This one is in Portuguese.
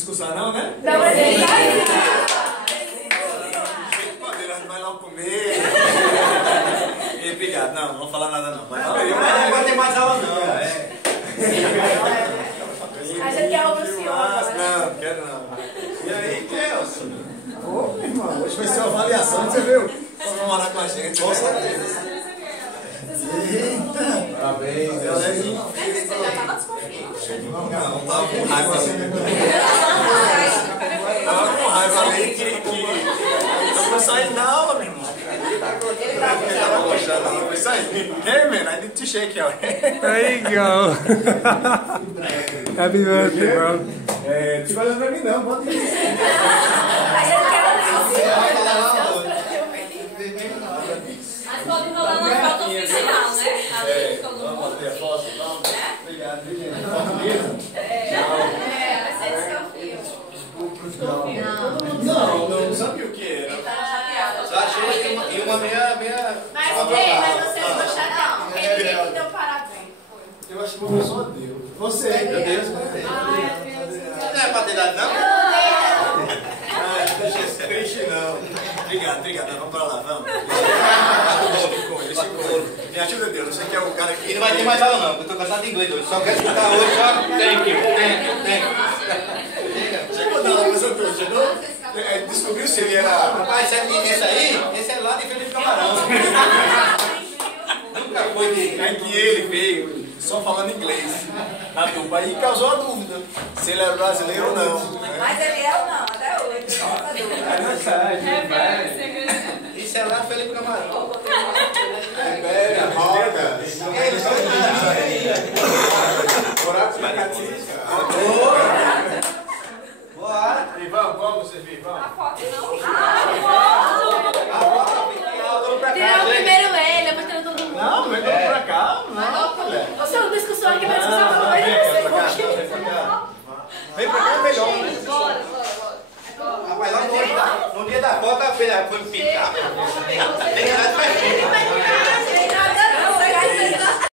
discussão não, né? Não, mas ele vai. Madeira, vai lá comer. E obrigado. Não vou falar nada não. Mas não vai ter mais aula não. A gente quer ouvir o senhor. Não, quero não. E aí, Kelson? Ô, meu irmão, hoje vai ser uma avaliação, você viu? Vamos morar com a gente. Com certeza. Eita! Parabéns, galerinha. Você já estava desconfiando? Não, tava com raiva ali. Tava com raiva ali que não vou sair da aula, meu irmão. Ele tava gostando, não vou sair. Hey man, I need to shake your hand. There you go. Happy birthday, bro. Não fica olhando pra mim não, pode ir. A gente quer ouvir o senhor. Mas pode rolar uma foto oficial, né? Vamos bater a foto, vamos? Obrigado, gente. Vai ser desconfio. Não sabia o que era. Já achei e uma meia... Mas você ficou chateado, porque ninguém te deu parabéns. Eu acho que uma pessoa deu. Você, meu Deus. Não é pra ter dado, não? Deixa esse triste, não. Obrigado. Vamos pra lá, vamos. Me ajuda, Deus. Você que é o cara que... E não vai ter mais aula, não, porque eu tô cansado de inglês hoje. Só quero escutar hoje, só... Thank you. Chegou da aula, mas eu tô, chegou? Descobriu se ele era... Rapaz, esse aí, esse é lá de Felipe Camarão. Nunca foi de... É que ele veio só falando inglês na turma. Aí causou a dúvida se ele era brasileiro ou não. Mas ele é ou não, até hoje. Isso é lá de Felipe Camarão. Libéria, roda. Eles são Boa. E vamos servir, vamos. A foto não? Tirou primeiro ele, depois tirou todo mundo. Não, vem pra cá. Não, mulher. O senhor discussão aqui, mas discussão não vai ser. Vem pra cá, é melhor, né? Bora. Rapaz, lá no dia da foto, a filha foi me picar. Tem que dar de pertinho.